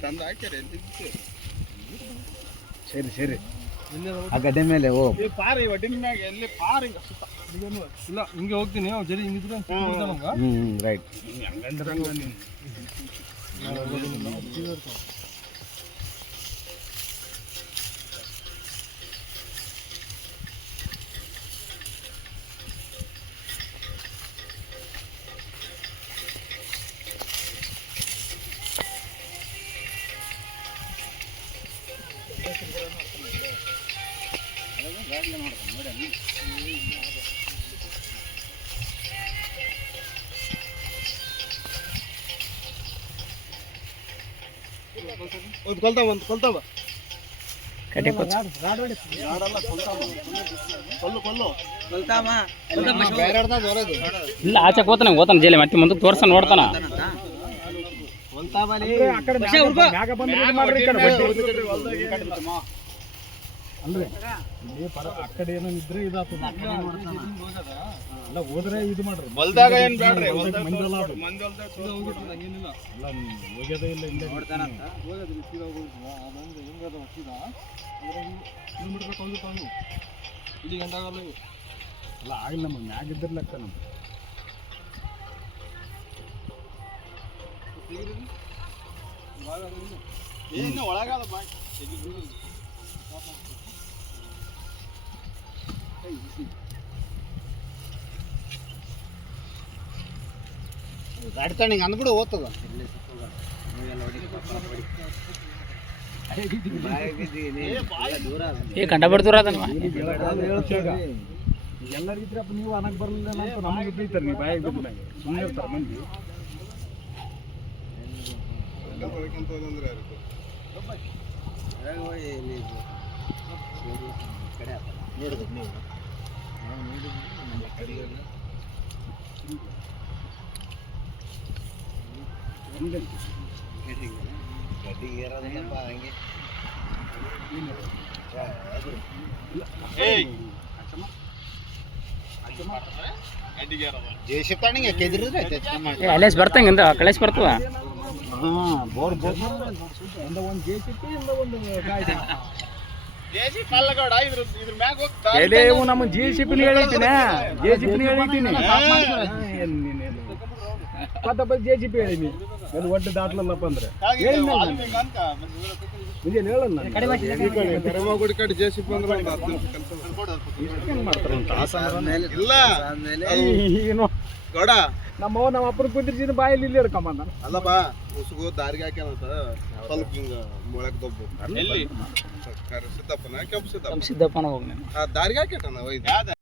ತಂದು ಹಾಕ್ಯಾರೆ ಸರಿ ಸರಿ ಆ ಗಡ್ಡೆ ಮೇಲೆ ಓ ಪಾರಿ ಒಡ್ಡಿನಾಗ ಎಲ್ಲಿ ಪಾರಿ ಹಿಂಗ ಸುತ್ತ ಇಲ್ಲ ಹಿಂಗೆ ಹೋಗ್ತೀನಿ ಜರಿ ಹಿಂಗಿದ್ರೆ ರೈಟ್ ಹಂಗಂದ್ರಂಗ ನೀನು ಒಂದು ಕೊಲ್ತಾವ ಕಡೆ ಇಲ್ಲ ಆಚೆ ಓತಾನ ಜೈಲಿ ಮತ್ತೆ ಮುಂದೆ ತೋರ್ಸ ನೋಡ್ತಾನ ಅಂದ್ರೆ ಆ ಕಡೆ ಏನೋ ಇದ್ರೆ ಇದಾಗ್ತದ ಅಲ್ಲ ಹೋದ್ರೆ ಇದು ಮಾಡ್ರಿ ಹೊಲ್ದಾಗ ಏನ್ ಬ್ಯಾಡ್ರಿ ಮಂದಲ್ಲ ಹಂಗೇನಿಲ್ಲ ಅಲ್ಲ ಹೋಗ್ಯದೇ ಇಲ್ಲ ಇಲ್ಲ ಹೋಗೋದ್ರಿ ಸೀದಾ ಹೋಗೋದು ಅದಂದ್ರೆ ಹೆಂಗದ ಸೀದಾ ಅದ್ರಾಗ ಕಿಲೋಮೀಟರ್ ಕೊಂದು ಇಲ್ಲಿ ಗಂಟಾಗಲ್ಲ ಅಲ್ಲ ಆಗಿಲ್ಲ ನಮ್ಮ ಮ್ಯಾಗಿದ್ರೆ ಲೆಕ್ಕ ನಮ್ಮ ಏನು ಒಳಗಾದ ಬಾ ಗಾಡಿ ತಣ್ಣಿಂಗೆ ಅಂದ್ಬಿಡು ಓದ್ತದ ಕಂಡ ಬಿಡ್ತೂರ ಅದನ್ನ ಎಲ್ಲರಿಗಿದ್ರಪ್ಪ ನೀವು ಅನ್ನಕ್ಕೆ ಬರಲಿಲ್ಲ ಅಂತ ನಮಗೆ ಬೈತಾರೆ ನೀವು ಬಾಯಿಗೆ ಬಿದ್ದಾಗ ಸುಮ್ಮನೆ ಇರ್ತಾರೆ ಮಂದಿ ಅಲ್ಲೇಸ್ ಬರ್ತಂಗಿಂದ ಕಳೇಶ್ ಬರ್ತವ ಬೋರ್ ಒಂದು ಜೆಸಿಪಿ ಇಂದ ಒಂದು ಗಾಡಿ ನಮ್ಮ ಜೆಸಿಪಿನ ಹೇಳಿದ್ದೀನಿ ಮತ್ತೆ ಜೆಸಿಪಿ ಹೇಳಿನಿ ಅದು ಒಟ್ಟು ದಾಟ್ಲಲ್ಲಪ್ಪ ಅಂದ್ರೆ ಮುಂಜಾನೆ ಹೇಳಲ್ಲ ಗೌಡ ನಮ್ಮ ಅಪ್ಪನ ಕುಂದಿರ್ಸಿದ ಬಾಯಲ್ಲಿ ಇಲ್ಲಿ ಹಿಡ್ಕೊಂಬಂದ ಅಲ್ಲಪ್ಪ ಉಸುಗು ದಾರಿಗೆ ಹಾಕ್ಯಾನಂತ ಸ್ವಲ್ಪ ಹಿಂಗ ಮೊಳಕ್ ದೊಬ್ಬು ಎಲ್ಲಿ ಸಿದ್ದಪ್ಪನ ಕೆಂಪು ಸಿದ್ದಪ್ಪನ ಸಿದ್ದಪ್ಪನ ಹೋಗಿ ದಾರಿಗೆ ಹಾಕ್ಯಾನ